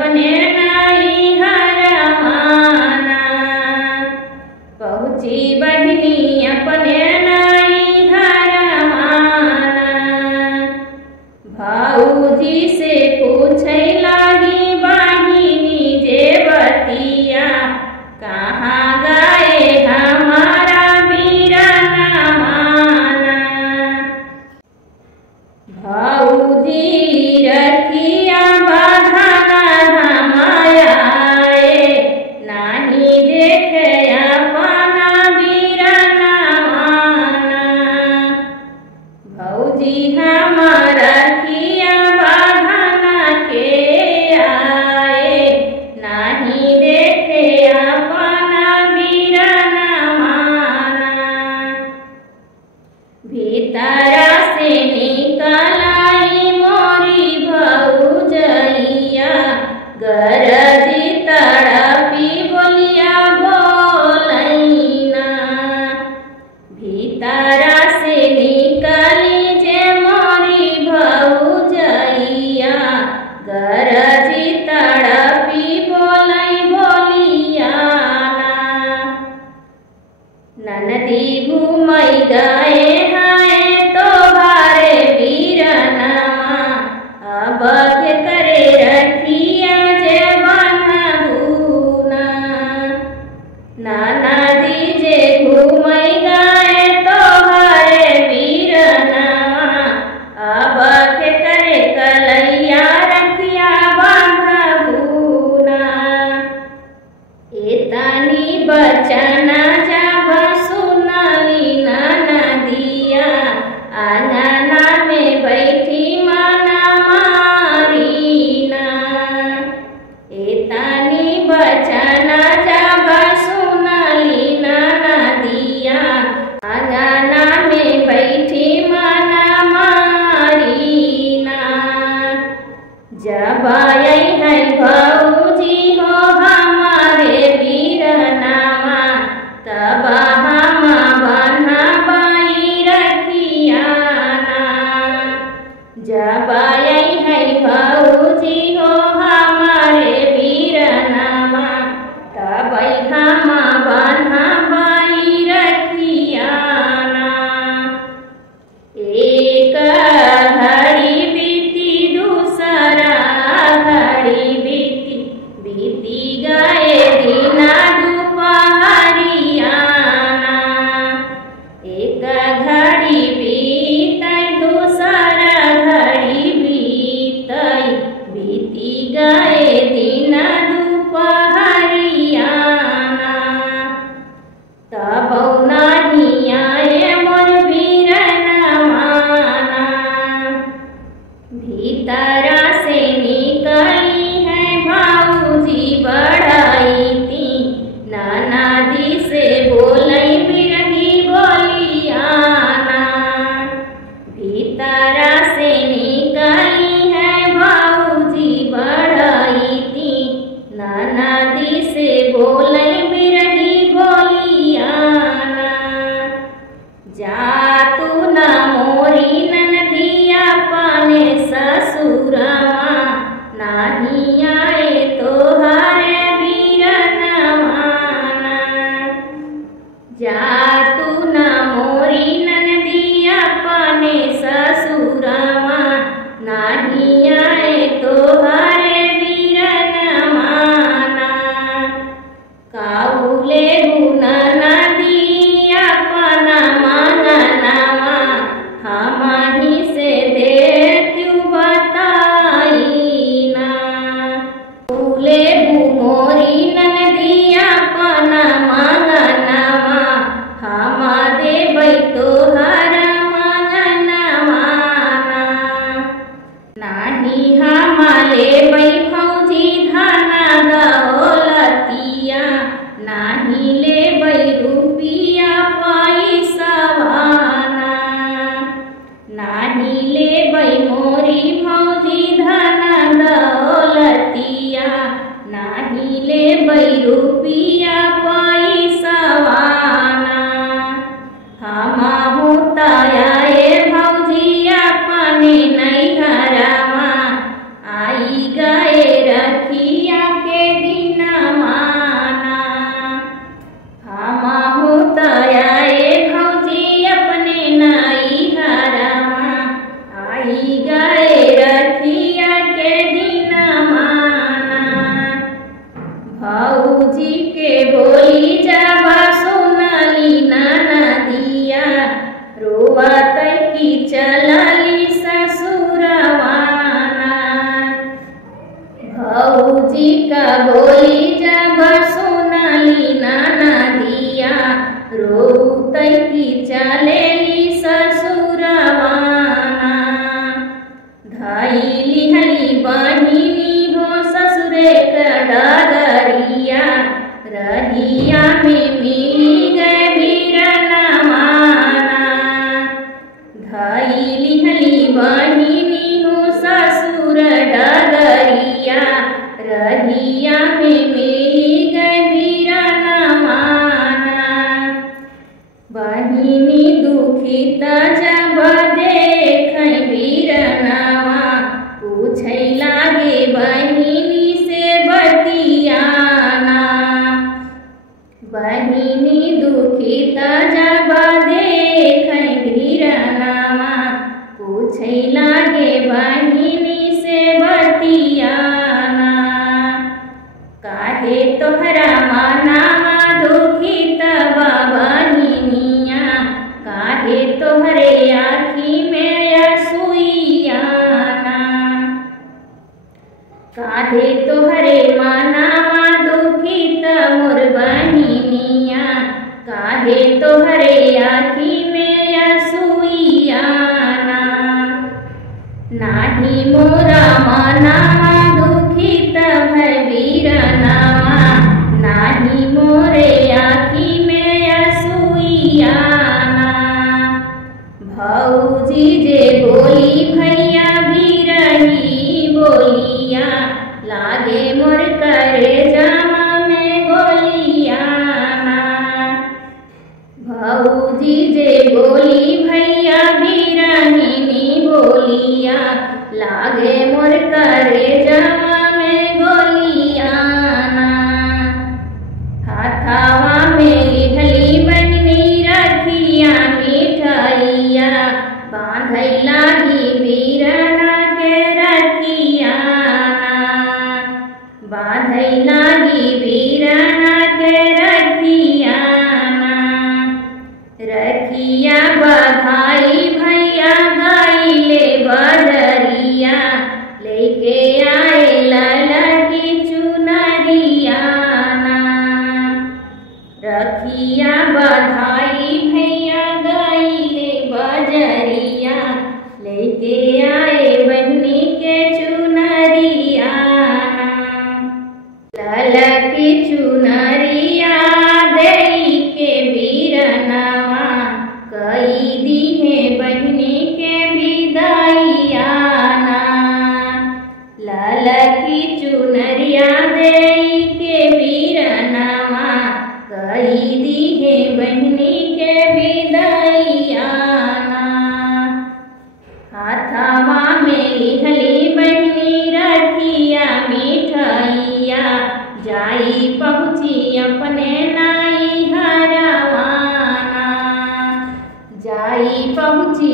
अपने नाई हरमाना। पहुँची बहिनी अपने नाई हरमाना। भाऊजी से पूछे लागी बहिनी जे बतिया, कहाँ गए हमारा बीरना माना। भाऊजी रखिया बाधना हमाया, नाही देखे अपना बीरना माना। भौजी हमारा रखिया बाधना के आए, नाही देखे अपना बीरना माना। भीतरा से निकल आई मोरी भौजैया, गरजी तड़पी बोलिया बोलैना। भीतरा से निकली जे मोरी भौजैया, गरजी तड़पी बोलै बोलिया ना। ननदी घूमई गए हैं तोहारे बीरनवा, अब करे रखिया जे बनहुना। ननदी जे घूमई गए तोहारे बीरनवा, अब करे कलैया रखिया बनहुना। एतनी बचन जब सुनली ननदिया, आंगना में बैठी मना मारीना। एतनी बचन जब सुनली ननदिया, आंगना में बैठी मना मारीना। जब आई है भौजी हो हमारे बीरनवा, तब हम बनबई रखियाना। जब आई है भौजी हो हमारे बीरनवा, तब हम बनबई रखियाना। एक घड़ी बीती दूसरा घड़ी बीती, बीती गए दिना दुपहरियाना। एक घड़ी बीतई दूसरा घड़ी बीतई, बीती गए दिना दुपहरियाना। तब नहीं आए मोर बीरनवा ना। भीतरा से निकली है भाऊजी बढ़ाई थी, ननदी से बोलई बिरही बोलियाना। भीतरा से निकली है भाऊजी बढ़ाई थी, ननदी से बोलई बिरही बोलियाना। जा तू न मोरी ननदिया पाने ससुरवा, नाही आए तोहारे बीरनवा ना। जा तू न मोरी ननदिया पाने ससुरवा, नाही आए तोहारे बीरनवा ना। काउले गुना नदिया अपना मंगनवा, हम ही से दे क्यों बताई ना। काउले मोरी ननदिया अपना मंगनवा, हम देबै तोहर मंगनवा ना। नाही हम लेबै भौजी धन दौलतिया, नाही लेबै रुपिया पैसवा ना। नाही लेबै मोरी भौजी धन दौलतिया, नाही लेबै रुपिया पैसवा ना। हमहु तयाए भौजी अपने नैहरवा, आई गए रखी भौजी का बोली जब सुनली ननदिया, रोतई की चलेली ससुरवाना। धइली हली बहिनी हो ससुरे का डगरिया, रहिया में मिली गए बीरना माना। धइली हली बहिनी हो ससुर डगरिया, रहिया में मिली गए बीरना माना। बहिनी दुखित जब देखै बीरनवा, पूछै लागे बहिनी से बतियाना। बहिनी दुखित जब देखै बीरनवा, पूछै लागे बहिनी से बतियाना। काहे तोहरा मनावा दुखित बा बहिनिया, काहे तोहरे आँखी में असुइयाना। काहे तोहरे मनावा दुखित मोर बहिनिया, काहे तोहरे आँखी में असुइयाना। नाही मोरा मनावा दुखित भय बीरनवा, नाही मोरे आँखी में असुइयाना। भौजी जे बोली भैया बिरही बोलिया, लागे मोर करे जामा में गोलियाना। भौजी जे बोली भैया बिरहिनी बोलिया, लागे मोर करे जामा में गोलियाना। हाथावा में लिहली बहिनी रखिया मिठाइया, बांधै लागी बीरना के रखियाना। बांधै लागी बीरना के रखियाना। रखिया बधाई भैया गइले बजरिया, लेके आए ललकी चुनरियाना। रखिया बधाई भैया गइले बजरिया, लेके आए बहिनी के चुनरियाना। ललकी चुनरिया देई के बीरनवा, कई दिहे बहिनी के विदाइयाना। ललकी चुनरिया देई के बीरनवा, कई दिहे बहिनी के विदाइयाना। हाथावा में लिहली बहिनी रखिया मिठाइया, जाई पहुँची अपने नाई हरवाना। जाई पहुँची